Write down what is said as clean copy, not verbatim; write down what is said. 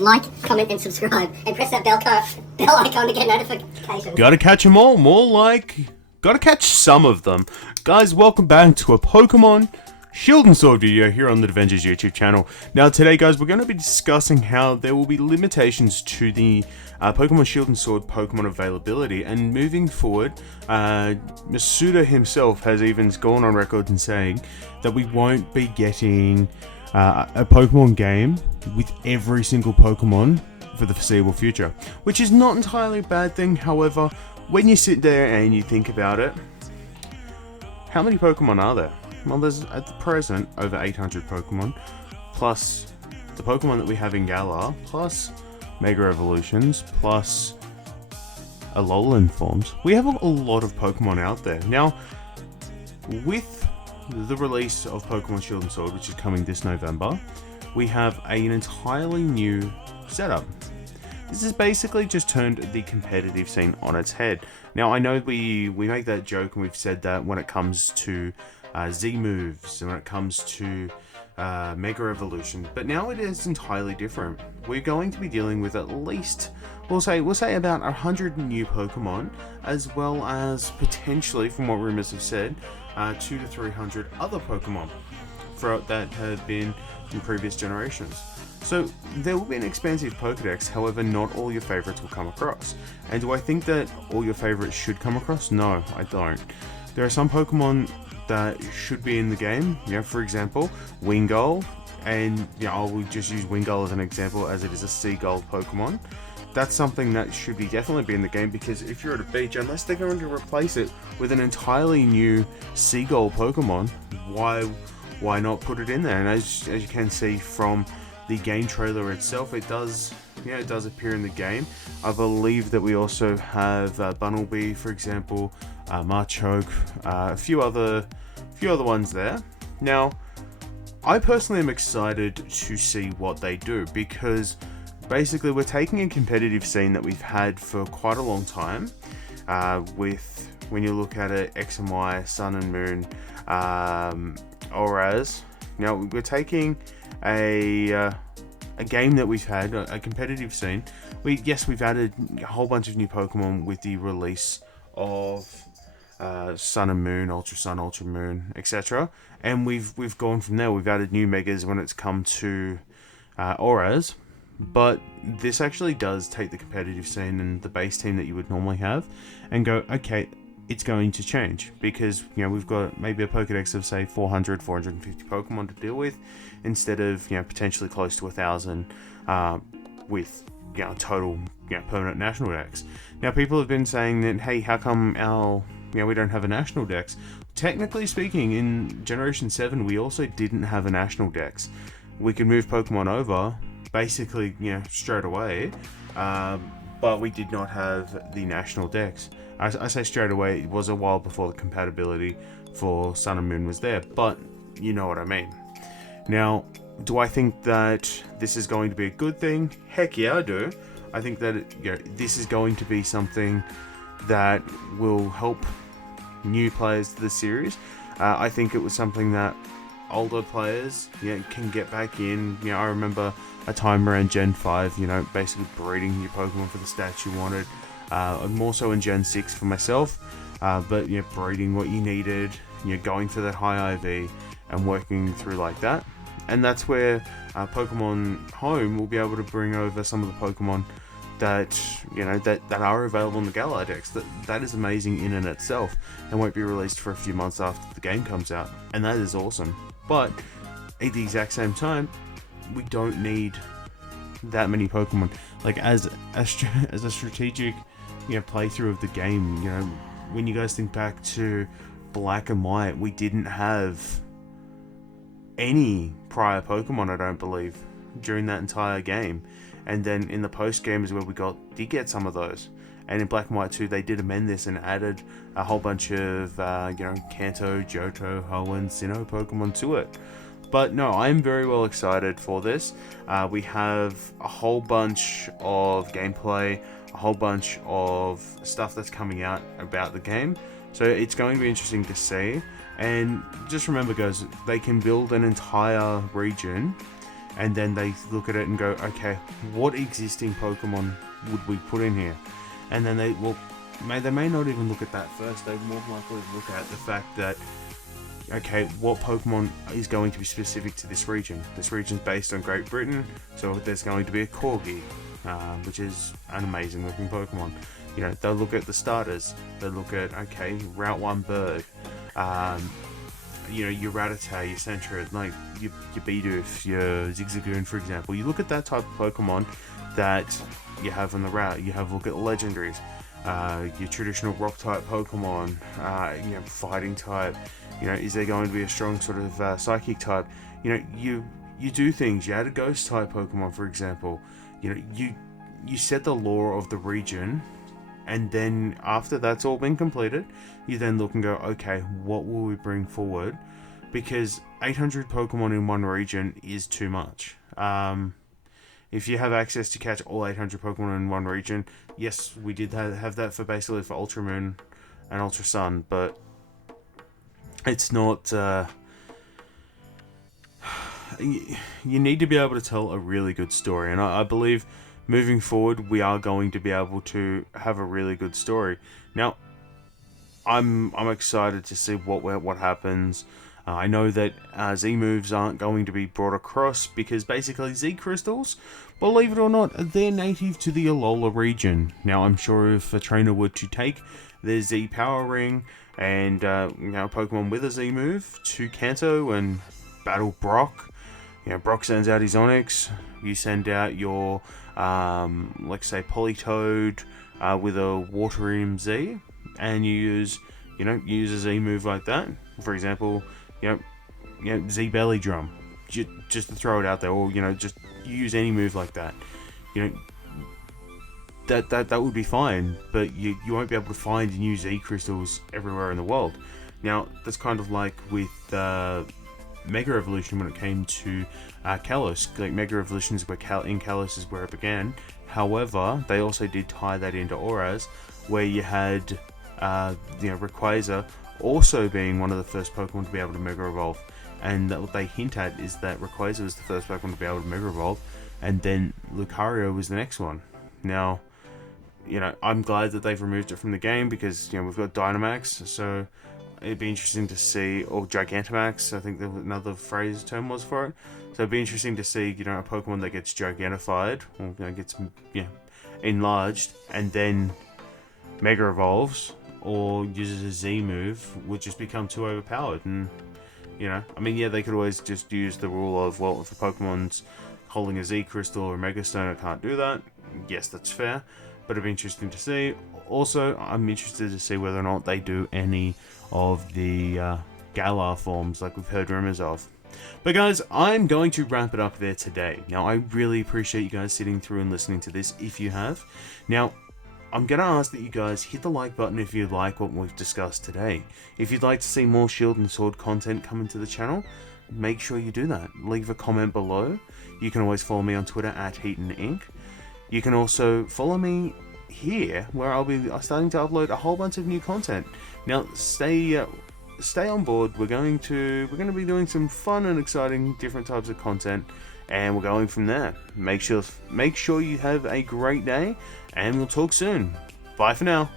Like, comment, and subscribe, and press that bell icon to get notifications. Gotta catch them all, gotta catch some of them. Guys, welcome back to a Pokemon Shield and Sword video here on the Avengers YouTube channel. Now today guys, we're going to be discussing how there will be limitations to the Pokemon Shield and Sword Pokemon availability, and moving forward, Masuda himself has even gone on record in saying that we won't be getting a Pokemon game with every single Pokemon for the foreseeable future, which is not entirely a bad thing. However, when you sit there and you think about it, how many Pokemon are there? Well, there's at the present over 800 Pokemon, plus the Pokemon that we have in Galar, plus Mega Evolutions, plus Alolan forms. We have a lot of Pokemon out there. Now, with the release of Pokemon Shield and Sword, which is coming this November, we have an entirely new setup. This has basically just turned the competitive scene on its head. Now, I know we make that joke, and we've said that when it comes to Z moves and when it comes to Mega Evolution, but now it is entirely different. We're going to be dealing with at least, we'll say about 100 new Pokemon, as well as potentially, from what rumors have said, 200 to 300 other Pokemon that have been in previous generations. So there will be an expansive Pokedex, however not all your favorites will come across. And do I think that all your favorites should come across? No, I don't. There are some Pokemon that should be in the game, for example, Wingull, and I will just use Wingull as an example, as it is a seagull Pokemon. That's something that should definitely be in the game, because if you're at a beach, unless they're going to replace it with an entirely new seagull Pokemon, why not put it in there? And as you can see from the game trailer itself, it does appear in the game. I believe that we also have Bunnelby, for example, Machoke, a few other ones there. Now, I personally am excited to see what they do, because basically we're taking a competitive scene that we've had for quite a long time, with, when you look at it, X and Y, Sun and Moon, Auras. Now we're taking a game that we've had, a competitive scene. We've added a whole bunch of new Pokemon with the release of Sun and Moon, Ultra Sun, Ultra Moon, etc. And we've gone from there. We've added new Megas when it's come to Auras. But this actually does take the competitive scene and the base team that you would normally have and go, okay, it's going to change, because we've got maybe a Pokedex of say 400, 450 Pokemon to deal with, instead of potentially close to 1,000 with total permanent national dex. Now, people have been saying that, hey, how come we don't have a national dex? Technically speaking, in Generation 7 we also didn't have a national dex. We could move Pokemon over basically straight away, but we did not have the national dex. I say straight away, it was a while before the compatibility for Sun and Moon was there, but you know what I mean. Now, do I think that this is going to be a good thing? Heck yeah, I do. I think that this is going to be something that will help new players to the series. I think it was something that older players can get back in. I remember a time around Gen 5, basically breeding your Pokemon for the stats you wanted. More so in Gen 6 for myself, but breeding what you needed, going for that high IV and working through like that. And that's where Pokemon Home will be able to bring over some of the Pokemon that that are available in the Galar Dex. That is amazing in and itself, and won't be released for a few months after the game comes out, and that is awesome. But at the exact same time, we don't need that many Pokemon. Like, as a strategic playthrough of the game, when you guys think back to Black and White, we didn't have any prior Pokemon, I don't believe, during that entire game. And then in the post game is where we did get some of those. And in Black and White 2, they did amend this and added a whole bunch of Kanto, Johto, Hoenn, Sinnoh Pokemon to it. But no, I'm very well excited for this. We have a whole bunch of gameplay, a whole bunch of stuff that's coming out about the game. So it's going to be interesting to see. And just remember, guys, they can build an entire region and then they look at it and go, okay, what existing Pokemon would we put in here? And then they may not even look at that first. They more likely look at the fact that, okay, what Pokemon is going to be specific to this region? This region's based on Great Britain, so there's going to be a Corgi, which is an amazing looking Pokemon. You know, they'll look at the starters. They'll look at, okay, Route 1 bird, you know, your Rattata, your Sentret, like your Bidoof, your Zigzagoon, for example. You look at that type of Pokemon that you have on the route. You have a look at the legendaries, your traditional rock type Pokemon, you know, fighting type. You know, is there going to be a strong sort of psychic type? You know, you do things. You add a ghost type Pokemon, for example. You know, you set the lore of the region, and then after that's all been completed, you then look and go, okay, what will we bring forward? Because 800 Pokemon in one region is too much. If you have access to catch all 800 Pokemon in one region, yes, we did have that for basically for Ultra Moon and Ultra Sun, but it's not. You need to be able to tell a really good story, and I believe moving forward we are going to be able to have a really good story. Now, I'm excited to see what happens. I know that Z moves aren't going to be brought across because basically Z crystals, believe it or not, they're native to the Alola region. Now, I'm sure if a trainer were to take their Z Power Ring and you know, Pokemon with a Z move to Kanto and battle Brock, you know, Brock sends out his Onix, you send out your let's say Politoed with a Waterium Z, and you use a Z move like that. For example, you know, Z Belly Drum, just to throw it out there, or you know, just use any move like that. You know, that would be fine, but you won't be able to find and use Z crystals everywhere in the world. Now, that's kind of like with Mega Evolution when it came to Kalos. Like, Mega Evolution is where Kalos is where it began. However, they also did tie that into Auras, where you had you know, Rayquaza also being one of the first Pokemon to be able to Mega Evolve. And what they hint at is that Rayquaza was the first Pokemon to be able to Mega Evolve, and then Lucario was the next one. Now, you know, I'm glad that they've removed it from the game because, you know, we've got Dynamax, so it'd be interesting to see, or Gigantamax, I think another term was for it. So it'd be interesting to see, you know, a Pokemon that gets Gigantified, or, you know, gets, you know, enlarged, and then Mega Evolves, or uses a Z move, would just become too overpowered. And, you know, I mean, yeah, they could always just use the rule of, well, if a Pokemon's holding a Z Crystal or a Mega Stone, it can't do that. Yes, that's fair, but it'd be interesting to see. Also, I'm interested to see whether or not they do any of the Galar forms like we've heard rumors of. But guys, I'm going to wrap it up there today. Now, I really appreciate you guys sitting through and listening to this if you have. Now, I'm going to ask that you guys hit the like button if you like what we've discussed today. If you'd like to see more Shield and Sword content coming to the channel, make sure you do that. Leave a comment below. You can always follow me on Twitter at HeatonInc. You can also follow me here, where I'll be starting to upload a whole bunch of new content. Now, stay on board. We're going to be doing some fun and exciting different types of content, and we're going from there. Make sure you have a great day, and we'll talk soon. Bye for now.